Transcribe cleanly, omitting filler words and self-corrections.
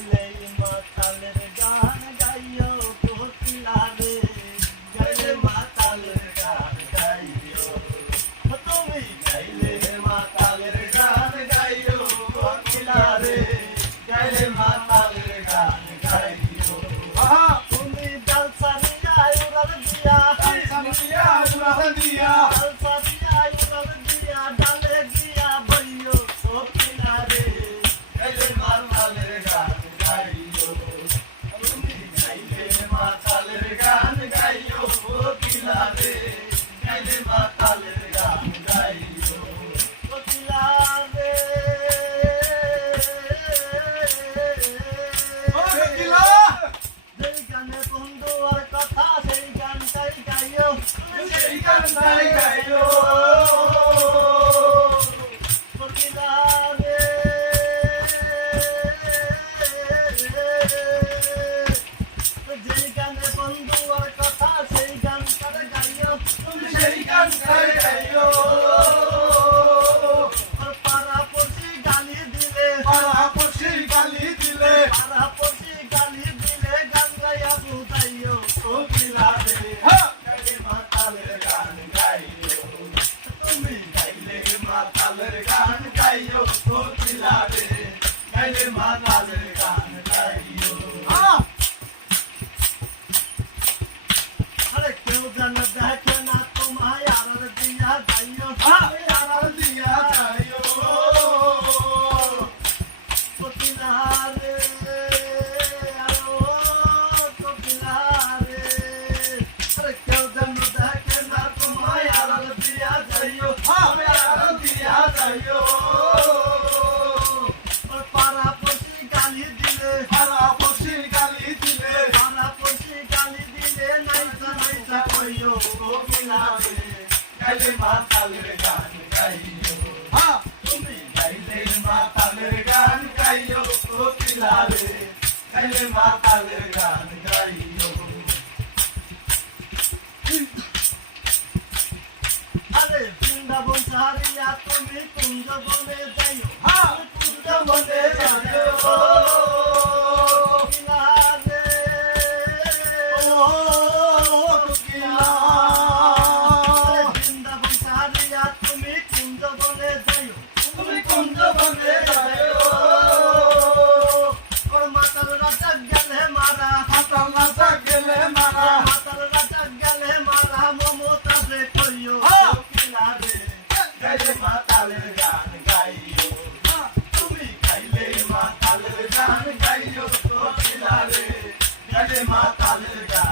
গাইলে মাতালের গান গাইও কোকিলা রে গাইলে মাতালের গান গাইও তুমি গাইলে মাতালের গান গাইও কোকিলা রে গাইলে মাতালের গান গাইও তুমি জালসারিয়া উড়াল দিয়া সামিয়া উড়াল দিয়া জালসারিয়া উড়াল দিয়া ডালে দিয়া বইও কোকিলা রে গাইলে মাতালের গান গাইও তুমি গাইলে মাতালের গান গাইও কোকিলা রে গাইলে মাতালের গান গাইও কোকিলা রে ও কোকিলা যেই গানে বন্ধু আর কথা সেই গানটাই গাইও সেই গানটাই গাইও কোকিলা রে যেই গানে বন্ধু আর কথা সেই গানটাই গাইও তুমি সেই গানটাই গাইও আর পাড়া পড়শি গালি দিলে পাড়াপড়শি গালি দিলে পাড়া পড়শি গালি দিলে গান গাইয়া বুঝাইও কোকিলা রে গাইলে মাতালের গান গাইও তুমি গাইলে মাতালের গান গাইও কোকিলা রে গাইলে মাতালের গান গাইও আরে কেউ যেন দেখে না তোমায় আড়াল দিয়া যাইও আড়াল দিয়া যাইও কোকিলা রে ও কোকিলা রে আরে কেউ যেন দেখে না তোমায় আড়াল দিয়া যাইও আড়াল দিয়া যাইও পাড়া পড়শি গালি দিলে পাড়াপড়শি গালি দিলে পাড়া পড়শি গালি দিলে নাইসা নাইসা কইও কোকিলা রে গাইলে মাতালের গান গাইও তুমি গাইলে মাতালের গান গাইও কোকিলা রে গাইলে মাতালের গান গাইও আরে বৃন্দাবন ছাড়িয়া তুমি কুঞ্জ বনে যাইও কুঞ্জ বনে যাইও কোকিলা রে কোকিলা আরে বৃন্দাবন ছাড়িয়া তুমি কুঞ্জ বনে যাইও তুমি কুঞ্জ বনে যাইও ওর মাতাল রাজা গেলে মারা হাতাল নাচা গেলে মারা মাতাল রাজা গেলে মারা মমতা রে কইও কোকিলা রে গাইলে মাতালের গান গাইও তুমি গাইলে মাতালের গান গাইও কোকিলা রে গাইলে মাতালের গান